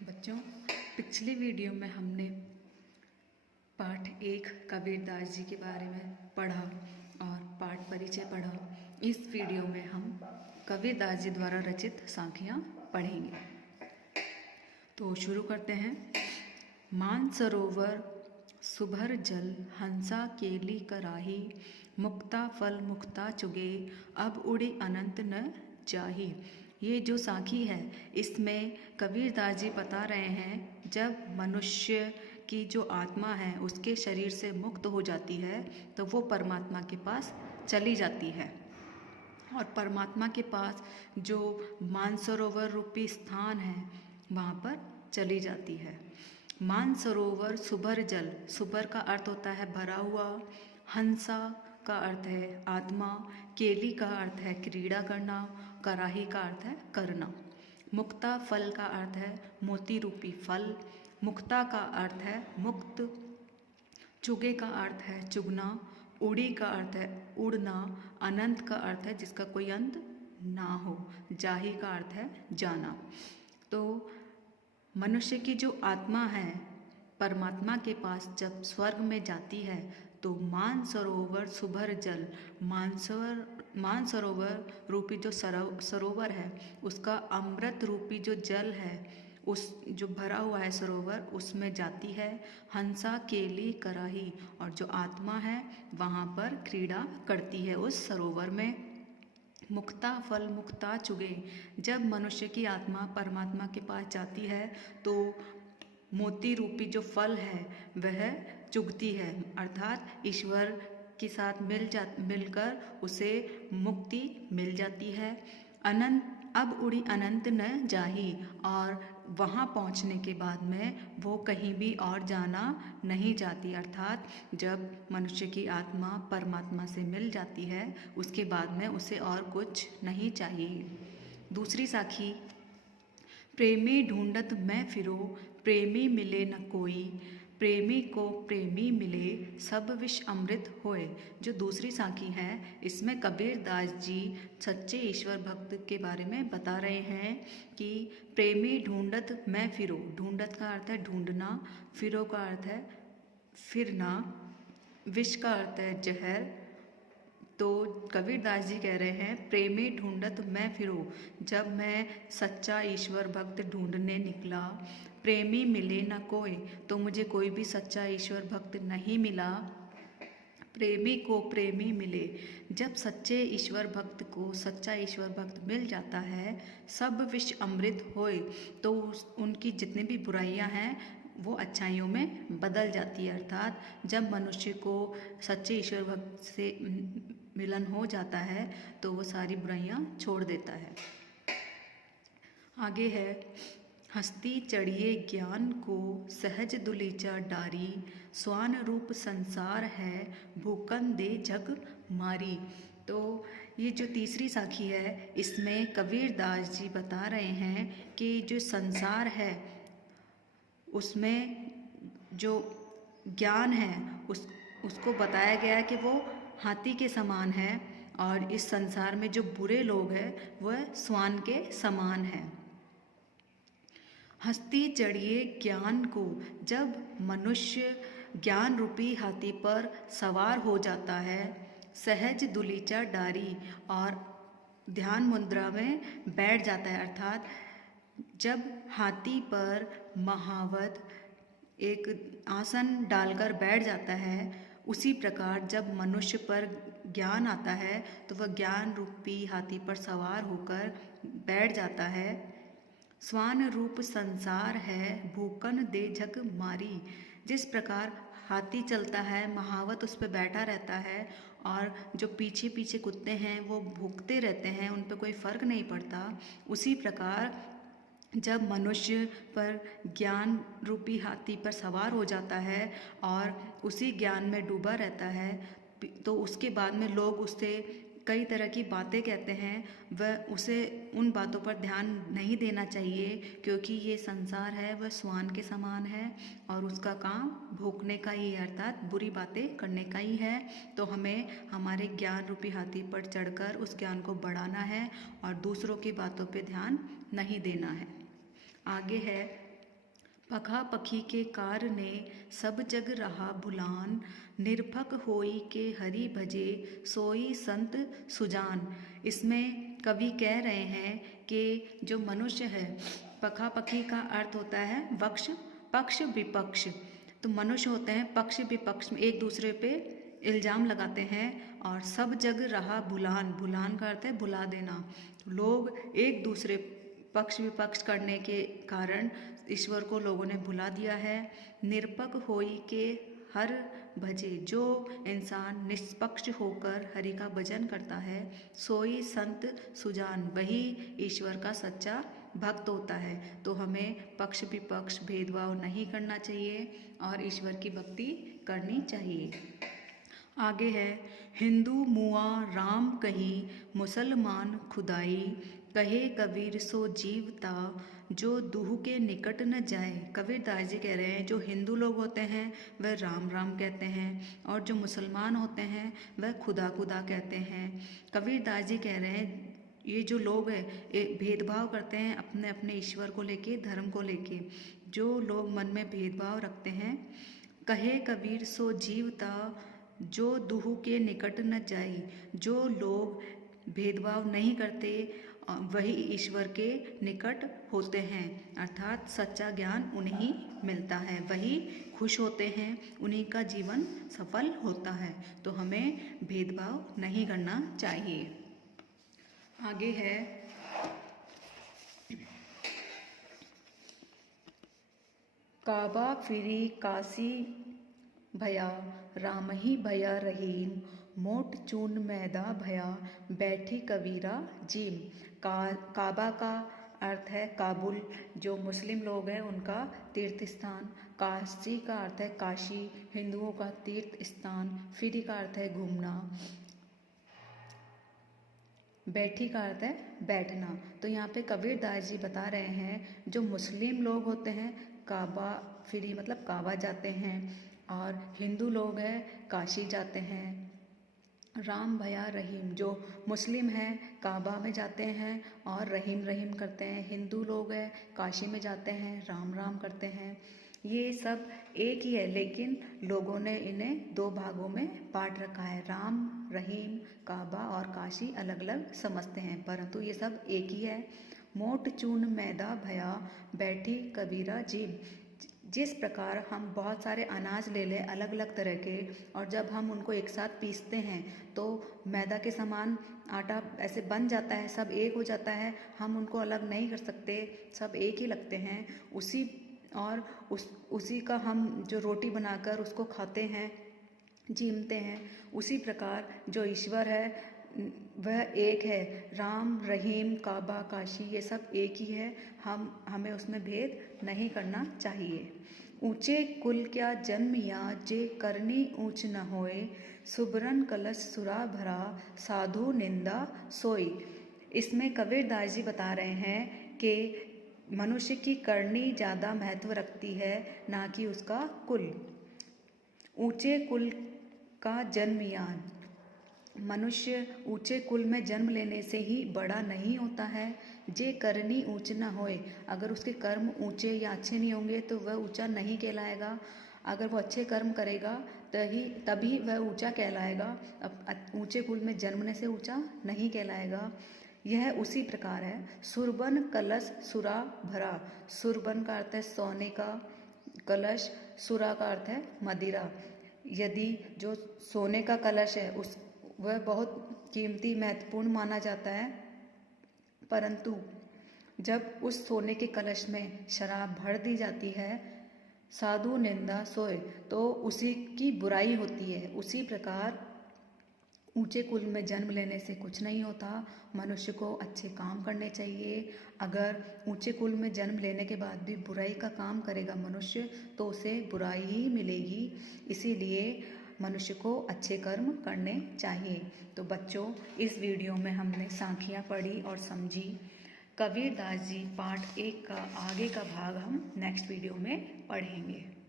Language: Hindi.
बच्चों, पिछली वीडियो में हमने पाठ 1 कबीरदास जी के बारे में पढ़ा और पाठ परिचय पढ़ा। इस वीडियो में हम कबीरदास जी द्वारा रचित साखियाँ पढ़ेंगे। तो शुरू करते हैं। मानसरोवर सुभर जल हंसा केली कराही, मुक्ता फल मुक्ता चुगे अब उड़ी अनंत न जाही। ये जो साखी है इसमें कबीरदास जी बता रहे हैं जब मनुष्य की जो आत्मा है उसके शरीर से मुक्त हो जाती है तो वो परमात्मा के पास चली जाती है और परमात्मा के पास जो मानसरोवर रूपी स्थान है वहाँ पर चली जाती है। मानसरोवर सुभर जल, सुभर का अर्थ होता है भरा हुआ, हंसा का अर्थ है आत्मा, केली का अर्थ है क्रीड़ा करना, कराही का अर्थ है करना, मुक्ता फल का अर्थ है मोती रूपी फल, मुक्ता का अर्थ है मुक्त, चुगे का अर्थ है चुगना, उड़ी का अर्थ है उड़ना, अनंत का अर्थ है जिसका कोई अंत ना हो, जाही का अर्थ है जाना। तो मनुष्य की जो आत्मा है परमात्मा के पास जब स्वर्ग में जाती है तो मानसरोवर सुभर जल, मानसरोवर रूपी जो सरोवर है उसका अमृत रूपी जो जल है उस जो भरा हुआ है सरोवर उसमें जाती है। हंसा केली कराही, और जो आत्मा है वहाँ पर क्रीड़ा करती है उस सरोवर में। मुक्ता फल मुक्ता चुगे, जब मनुष्य की आत्मा परमात्मा के पास जाती है तो मोती रूपी जो फल है वह चुगती है, अर्थात ईश्वर के साथ मिलकर उसे मुक्ति मिल जाती है। अनंत अब उड़ी अनंत न जाही, और वहाँ पहुँचने के बाद में वो कहीं भी और जाना नहीं चाहती, अर्थात जब मनुष्य की आत्मा परमात्मा से मिल जाती है उसके बाद में उसे और कुछ नहीं चाहिए। दूसरी साखी। प्रेमी ढूंढत मैं फिरो, प्रेमी मिले न कोई, प्रेमी को प्रेमी मिले सब विष अमृत होए। जो दूसरी साखी है इसमें कबीरदास जी सच्चे ईश्वर भक्त के बारे में बता रहे हैं कि प्रेमी ढूंढत मैं फिरो, ढूंढत का अर्थ है ढूंढना, फिरो का अर्थ है फिरना, विष का अर्थ है जहर। तो कबीरदास जी कह रहे हैं प्रेमी ढूंढत मैं फिरो, जब मैं सच्चा ईश्वर भक्त ढूंढने निकला, प्रेमी मिले न कोई, तो मुझे कोई भी सच्चा ईश्वर भक्त नहीं मिला। प्रेमी को प्रेमी मिले, जब सच्चे ईश्वर भक्त को सच्चा ईश्वर भक्त मिल जाता है, सब विष अमृत होए, तो उनकी जितनी भी बुराइयां हैं वो अच्छाइयों में बदल जाती है, अर्थात जब मनुष्य को सच्चे ईश्वर भक्त से मिलन हो जाता है तो वो सारी बुराइयां छोड़ देता है। आगे है। हस्ती चढ़िए ज्ञान को सहज दुलीचा डारी, स्वान रूप संसार है भूकन दे जग मारी। तो ये जो तीसरी साखी है इसमें कबीरदास जी बता रहे हैं कि जो संसार है उसमें जो ज्ञान है उसको बताया गया है कि वो हाथी के समान है, और इस संसार में जो बुरे लोग हैं वह स्वान के समान हैं। हस्ती चढ़िए ज्ञान को, जब मनुष्य ज्ञान रूपी हाथी पर सवार हो जाता है, सहज दुलीचा डारी, और ध्यान मुद्रा में बैठ जाता है, अर्थात जब हाथी पर महावत एक आसन डालकर बैठ जाता है उसी प्रकार जब मनुष्य पर ज्ञान आता है तो वह ज्ञान रूपी हाथी पर सवार होकर बैठ जाता है। स्वान रूप संसार है भूकन दे झक मारी, जिस प्रकार हाथी चलता है महावत उस पर बैठा रहता है और जो पीछे पीछे कुत्ते हैं वो भूकते रहते हैं, उन पर कोई फर्क नहीं पड़ता, उसी प्रकार जब मनुष्य पर ज्ञान रूपी हाथी पर सवार हो जाता है और उसी ज्ञान में डूबा रहता है तो उसके बाद में लोग उससे कई तरह की बातें कहते हैं, वह उसे उन बातों पर ध्यान नहीं देना चाहिए क्योंकि ये संसार है वह स्वान के समान है और उसका काम भोंकने का ही है, अर्थात बुरी बातें करने का ही है। तो हमें हमारे ज्ञान रूपी हाथी पर चढ़कर उस ज्ञान को बढ़ाना है और दूसरों की बातों पे ध्यान नहीं देना है। आगे है। पखा पखी के कार ने सब जग रहा भुलान, निरपक होई के हरि भजे सोई संत सुजान। इसमें कवि कह रहे हैं कि जो मनुष्य है, पखा पखी का अर्थ होता है वक्ष पक्ष विपक्ष। तो मनुष्य होते हैं पक्ष विपक्ष में एक दूसरे पे इल्ज़ाम लगाते हैं। और सब जग रहा भुलान, भुलान का अर्थ है भुला देना। लोग एक दूसरे पक्ष विपक्ष करने के कारण ईश्वर को लोगों ने भुला दिया है। निरपक होई के हर भजे, जो इंसान निष्पक्ष होकर हरि का भजन करता है, सोई संत सुजान, वही ईश्वर का सच्चा भक्त होता है। तो हमें पक्ष विपक्ष भेदभाव नहीं करना चाहिए और ईश्वर की भक्ति करनी चाहिए। आगे है, हिंदू मुआ राम कही, मुसलमान खुदाई, कहे कबीर सो जीवता, जो दूह के निकट न जाए। कबीरदास जी कह रहे हैं जो हिंदू लोग होते हैं वह राम राम कहते हैं और जो मुसलमान होते हैं वह खुदा खुदा कहते हैं। कबीरदास जी कह रहे हैं ये जो लोग हैं भेदभाव करते हैं अपने अपने ईश्वर को लेके, धर्म को लेके। जो लोग मन में भेदभाव रखते हैं, कहे कबीर सो जीवता, जो दूह के निकट न जाई। जो लोग भेदभाव नहीं करते वही ईश्वर के निकट होते हैं, अर्थात सच्चा ज्ञान उन्हीं मिलता है, वही खुश होते हैं, उन्हीं का जीवन सफल होता है। तो हमें भेदभाव नहीं करना चाहिए। आगे है, काबा फिरी काशी भया, राम ही भया रहीम, मोट चून मैदा भया, बैठी कबीरा जीम। काबा का अर्थ है काबुल, जो मुस्लिम लोग हैं उनका तीर्थ स्थान। काशी का अर्थ है काशी, हिंदुओं का तीर्थ स्थान। फिरी का अर्थ है घूमना। बैठी का अर्थ है बैठना। तो यहाँ पे कबीरदास जी बता रहे हैं जो मुस्लिम लोग होते हैं काबा फिरी मतलब काबा जाते हैं, और हिंदू लोग हैं काशी जाते हैं। राम भया रहीम, जो मुस्लिम हैं काबा में जाते हैं और रहीम रहीम करते हैं। हिंदू लोग हैं काशी में जाते हैं, राम राम करते हैं। ये सब एक ही है, लेकिन लोगों ने इन्हें दो भागों में बांट रखा है। राम रहीम काबा और काशी अलग अलग समझते हैं, परंतु ये सब एक ही है। मोट चून मैदा भया, बैठी कबीरा जीम। जिस प्रकार हम बहुत सारे अनाज ले लें अलग अलग तरह के, और जब हम उनको एक साथ पीसते हैं तो मैदा के समान आटा ऐसे बन जाता है, सब एक हो जाता है, हम उनको अलग नहीं कर सकते, सब एक ही लगते हैं। उसी का हम जो रोटी बनाकर उसको खाते हैं, जीमते हैं, उसी प्रकार जो ईश्वर है वह एक है। राम रहीम काबा काशी ये सब एक ही है, हमें उसमें भेद नहीं करना चाहिए। ऊंचे कुल क्या जन्म या, जे करनी ऊंच न होए, सुबरन कलश सुरा भरा, साधु निंदा सोई। इसमें कबीरदास जी बता रहे हैं कि मनुष्य की करनी ज़्यादा महत्व रखती है, ना कि उसका कुल। ऊंचे कुल का जन्मयान, मनुष्य ऊंचे कुल में जन्म लेने से ही बड़ा नहीं होता है। जे करनी ऊंच न होए, अगर उसके कर्म ऊंचे या अच्छे नहीं होंगे तो वह ऊंचा नहीं कहलाएगा। अगर वो अच्छे कर्म करेगा तभी वह ऊंचा कहलाएगा। अब ऊंचे कुल में जन्मने से ऊंचा नहीं कहलाएगा। यह उसी प्रकार है। सुरबन कलश सुरा भरा, सुरबन का अर्थ है सोने का, कलश सुरा का अर्थ है मदिरा। यदि जो सोने का कलश है वह बहुत कीमती महत्वपूर्ण माना जाता है, परंतु जब उस सोने के कलश में शराब भर दी जाती है, साधु निंदा सोए, तो उसी की बुराई होती है। उसी प्रकार ऊंचे कुल में जन्म लेने से कुछ नहीं होता, मनुष्य को अच्छे काम करने चाहिए। अगर ऊंचे कुल में जन्म लेने के बाद भी बुराई का काम करेगा मनुष्य तो उसे बुराई ही मिलेगी। इसीलिए मनुष्य को अच्छे कर्म करने चाहिए। तो बच्चों, इस वीडियो में हमने साखियाँ पढ़ी और समझी। कबीरदास जी पार्ट 1 का आगे का भाग हम नेक्स्ट वीडियो में पढ़ेंगे।